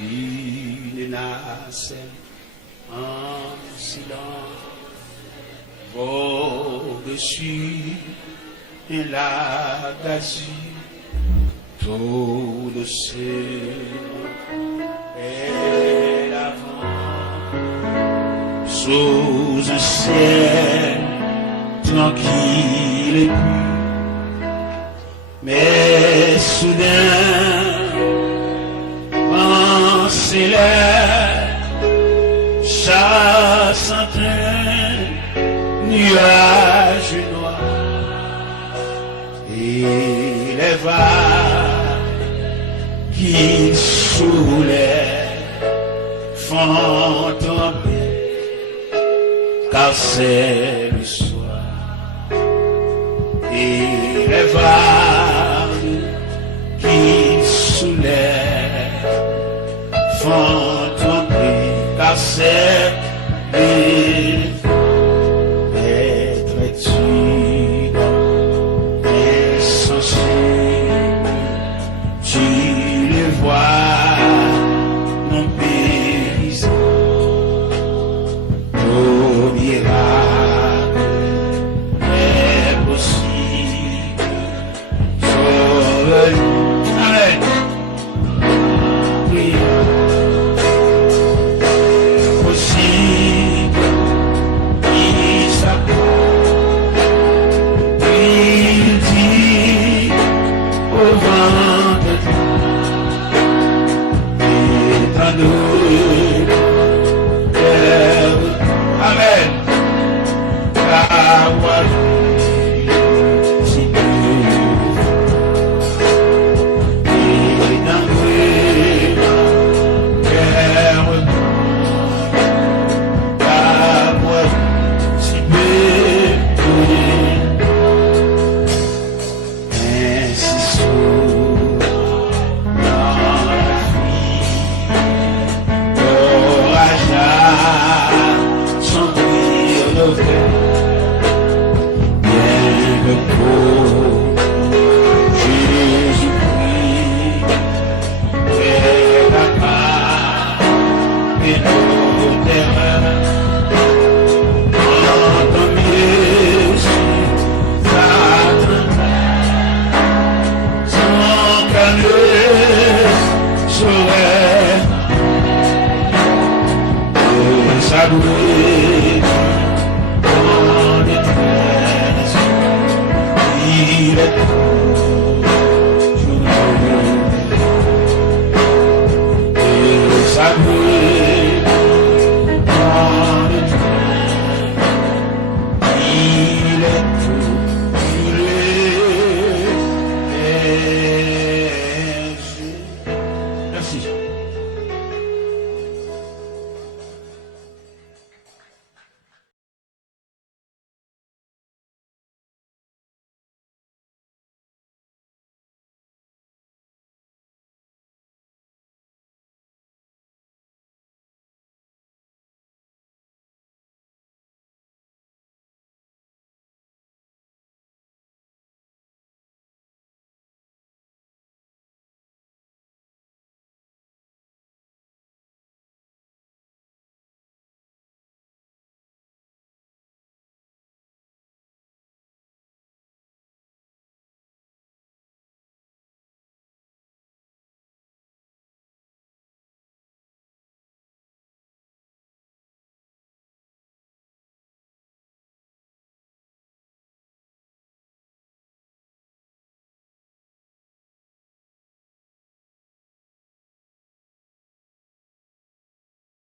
Il naissait en silence, au-dessus la gazue, tout le ciel et l'avant, sous un ciel tranquille et pur, mais soudain, en céleste, chassant un nuage noir, et les vagues qui soulèvent font trembler, car c'est le soir, et les vagues qui soulèvent font trembler, car c'est le Salut.